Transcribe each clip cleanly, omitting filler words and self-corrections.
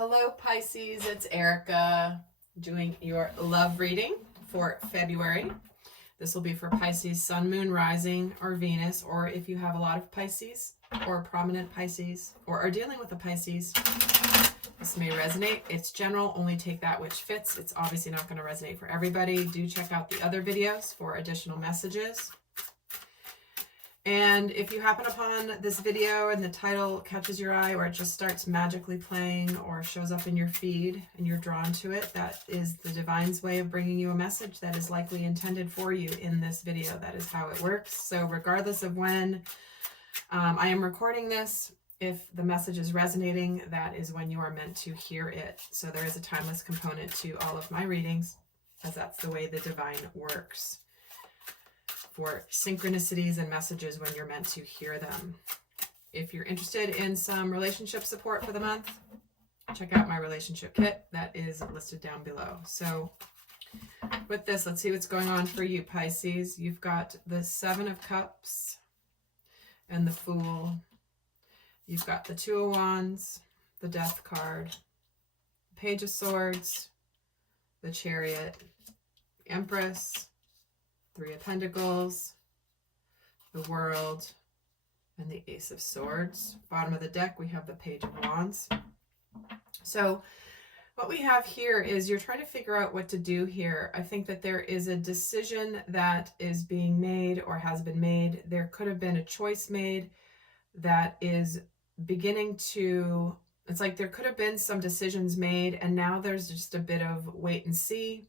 Hello Pisces, it's Erica doing your love reading for February. This will be for Pisces, Sun, Moon, Rising, or Venus, or if you have a lot of Pisces or prominent Pisces or are dealing with a Pisces, this may resonate. It's general, only take that which fits. It's obviously not going to resonate for everybody. Do check out the other videos for additional messages. And if you happen upon this video and the title catches your eye, or it just starts magically playing or shows up in your feed and you're drawn to it, that is the divine's way of bringing you a message that is likely intended for you in this video. That is how it works. So regardless of when I am recording this, if the message is resonating, that is when you are meant to hear it. So there is a timeless component to all of my readings, as that's the way the divine works. For synchronicities and messages when you're meant to hear them. If you're interested in some relationship support for the month, check out my relationship kit that is listed down below. So with this, let's see what's going on for you, Pisces. You've got the Seven of Cups and the Fool. You've got the Two of Wands, the Death card, Page of Swords, the Chariot, Empress, Three of Pentacles, the World, and the Ace of Swords. Bottom of the deck, we have the Page of Wands. So what we have here is you're trying to figure out what to do here. I think that there is a decision that is being made or has been made. There could have been a choice made that is beginning to, it's like there could have been some decisions made and now there's just a bit of wait and see.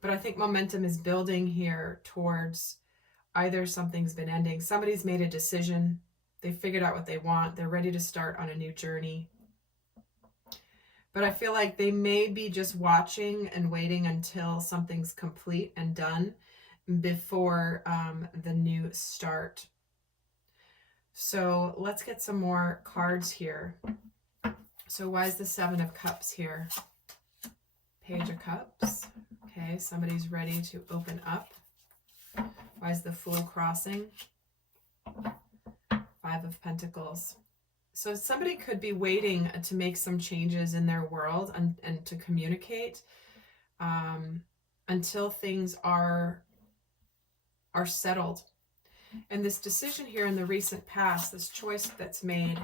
But I think momentum is building here towards either something's been ending. Somebody's made a decision. They figured out what they want. They're ready to start on a new journey. But I feel like they may be just watching and waiting until something's complete and done before the new start. So let's get some more cards here. So why is the Seven of Cups here? Page of Cups. Okay, somebody's ready to open up. Why is the Fool crossing? Five of Pentacles. So somebody could be waiting to make some changes in their world and to communicate until things are settled. And this decision here in the recent past, this choice that's made,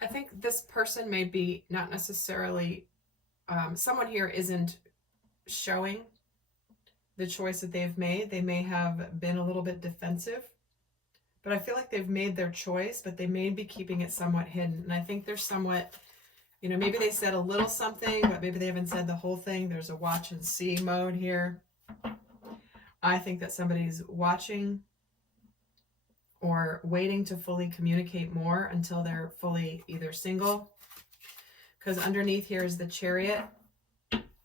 I think this person may be not necessarily, someone here isn't showing the choice that they've made. They may have been a little bit defensive, but I feel like they've made their choice, but they may be keeping it somewhat hidden. And I think they're somewhat, you know, maybe they said a little something, but maybe they haven't said the whole thing. There's a watch and see mode here. I think that somebody's watching or waiting to fully communicate more until they're fully either single. Because underneath here is the Chariot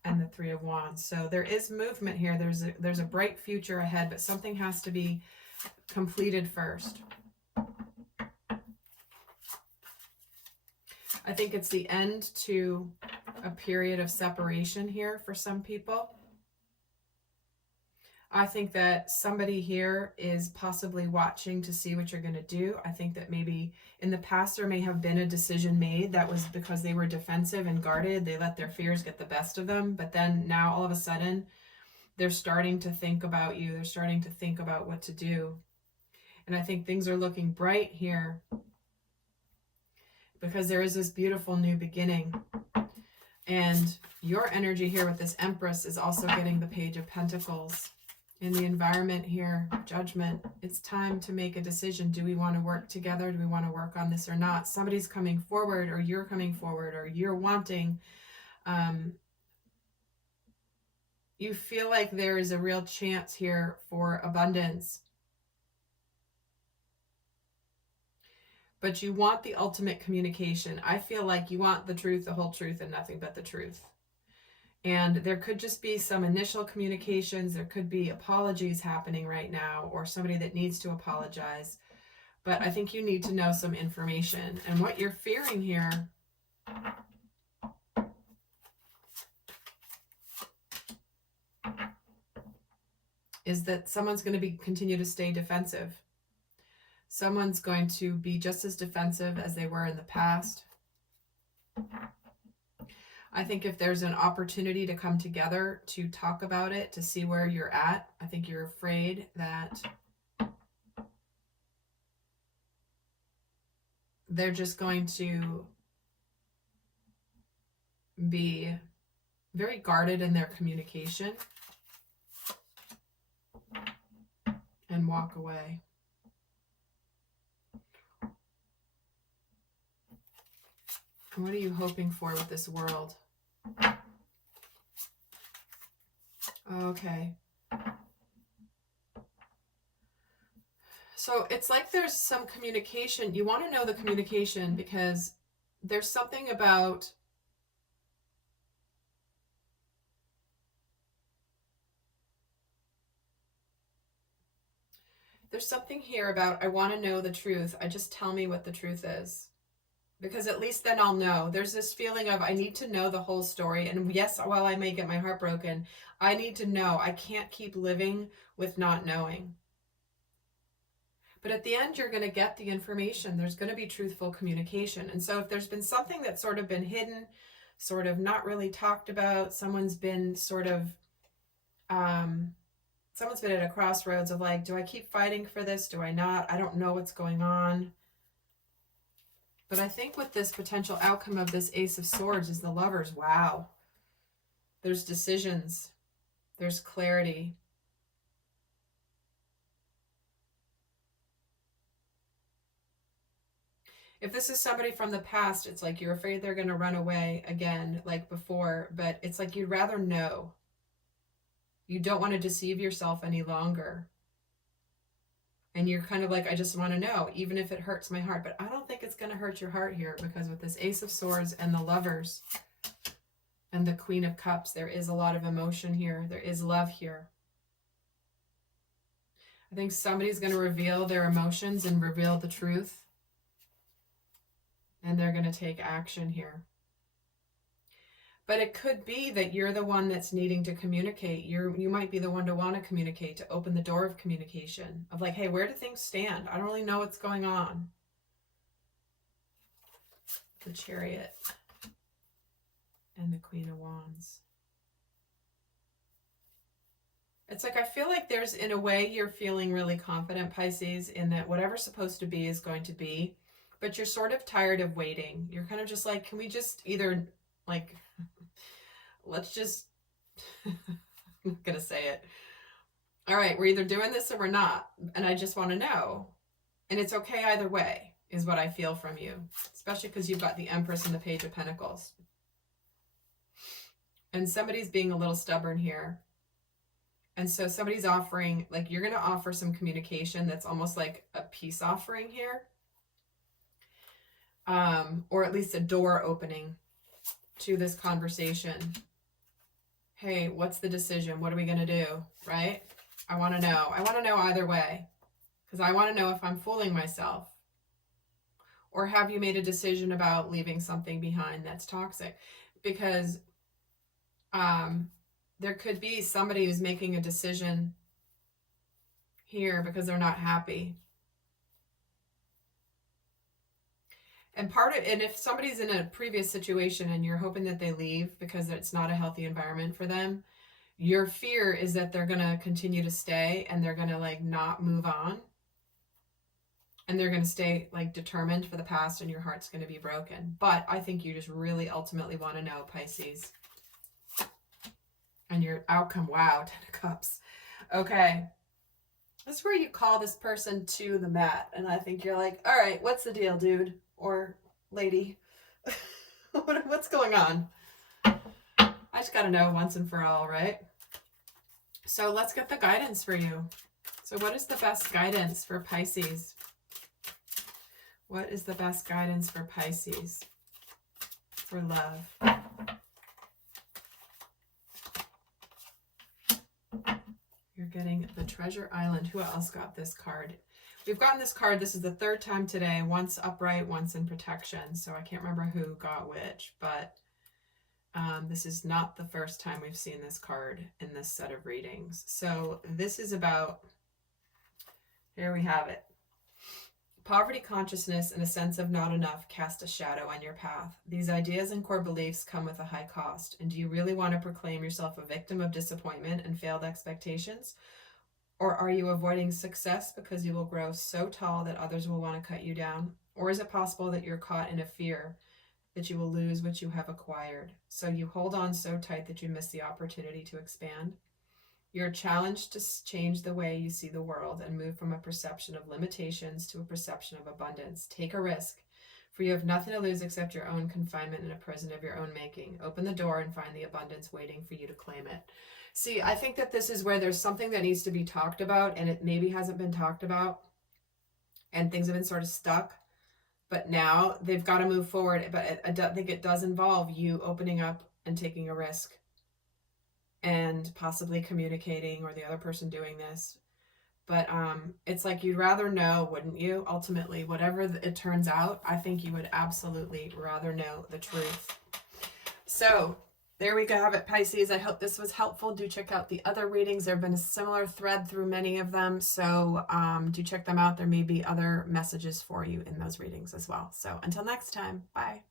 and the Three of Wands. So there is movement here. There's a bright future ahead, but something has to be completed first. I think it's the end to a period of separation here for some people. I think that somebody here is possibly watching to see what you're going to do. I think that maybe in the past there may have been a decision made that was because they were defensive and guarded. They let their fears get the best of them. But then now all of a sudden they're starting to think about you. They're starting to think about what to do. And I think things are looking bright here because there is this beautiful new beginning. And your energy here with this Empress is also getting the Page of Pentacles. In the environment here, Judgment, it's time to make a decision. Do we want to work together? Do we want to work on this or not? Somebody's coming forward, or you're coming forward, or you're wanting. You feel like there is a real chance here for abundance. But you want the ultimate communication. I feel like you want the truth, the whole truth, and nothing but the truth. And there could just be some initial communications. There could be apologies happening right now, or somebody that needs to apologize. But I think you need to know some information. And what you're fearing here is that someone's going to continue to stay defensive. Someone's going to be just as defensive as they were in the past. I think if there's an opportunity to come together to talk about it, to see where you're at, I think you're afraid that they're just going to be very guarded in their communication and walk away. What are you hoping for with this world? Okay. So it's like there's some communication. You want to know the communication because there's something about here about I want to know the truth. Just tell me what the truth is. Because at least then I'll know. There's this feeling of I need to know the whole story. And yes, while I may get my heart broken, I need to know. I can't keep living with not knowing. But at the end, you're going to get the information. There's going to be truthful communication. And so if there's been something that's sort of been hidden, sort of not really talked about, someone's been sort of, someone's been at a crossroads of like, do I keep fighting for this? Do I not? I don't know what's going on. But I think with this potential outcome of this Ace of Swords is the Lovers. Wow. There's decisions. There's clarity. If this is somebody from the past, it's like you're afraid they're going to run away again like before, but it's like you'd rather know. You don't want to deceive yourself any longer. And you're kind of like, I just want to know, even if it hurts my heart. But I don't think it's going to hurt your heart here because with this Ace of Swords and the Lovers and the Queen of Cups, there is a lot of emotion here. There is love here. I think somebody's going to reveal their emotions and reveal the truth. And they're going to take action here. But it could be that you're the one that's needing to communicate. You might be the one to want to communicate, to open the door of communication. Of like, hey, where do things stand? I don't really know what's going on. The Chariot and the Queen of Wands. It's like, I feel like there's, in a way, you're feeling really confident, Pisces, in that whatever's supposed to be is going to be. But you're sort of tired of waiting. You're kind of just like, can we just either, like... let's just, I'm not going to say it. All right, we're either doing this or we're not. And I just want to know. And it's okay either way, is what I feel from you. Especially because you've got the Empress and the Page of Pentacles. And somebody's being a little stubborn here. And so somebody's offering, like you're going to offer some communication that's almost like a peace offering here. Or at least a door opening to this conversation. Hey, what's the decision? What are we going to do? Right? I want to know. I want to know either way. Because I want to know if I'm fooling myself. Or have you made a decision about leaving something behind that's toxic? Because there could be somebody who's making a decision here because they're not happy. And if somebody's in a previous situation and you're hoping that they leave because it's not a healthy environment for them, your fear is that they're going to continue to stay and they're going to like not move on. And they're going to stay like determined for the past and your heart's going to be broken. But I think you just really ultimately want to know, Pisces. And your outcome, wow, 10 of Cups. Okay. This is where you call this person to the mat. And I think you're like, all right, what's the deal, dude? Or lady, what's going on? I just got to know once and for all, right? So let's get the guidance for you. So what is the best guidance for Pisces? What is the best guidance for Pisces for love? You're getting the Treasure Island. Who else got this card? We've gotten this card. This is the third time today. Once upright, once in protection. So I can't remember who got which, but This is not the first time we've seen this card in this set of readings. So this is about, here we have it. Poverty consciousness and a sense of not enough cast a shadow on your path. These ideas and core beliefs come with a high cost. And do you really want to proclaim yourself a victim of disappointment and failed expectations? Or are you avoiding success because you will grow so tall that others will want to cut you down? Or is it possible that you're caught in a fear that you will lose what you have acquired? So you hold on so tight that you miss the opportunity to expand? You're challenged to change the way you see the world and move from a perception of limitations to a perception of abundance. Take a risk, for you have nothing to lose except your own confinement in a prison of your own making. Open the door and find the abundance waiting for you to claim it. See, I think that this is where there's something that needs to be talked about, and it maybe hasn't been talked about, and things have been sort of stuck. But now they've got to move forward. But I think it does involve you opening up and taking a risk, and possibly communicating, or the other person doing this. But it's like you'd rather know, wouldn't you? Ultimately, whatever it turns out, I think you would absolutely rather know the truth. So there we go, have it, Pisces. I hope this was helpful. Do check out the other readings. There have been a similar thread through many of them. So do check them out. There may be other messages for you in those readings as well. So until next time, bye.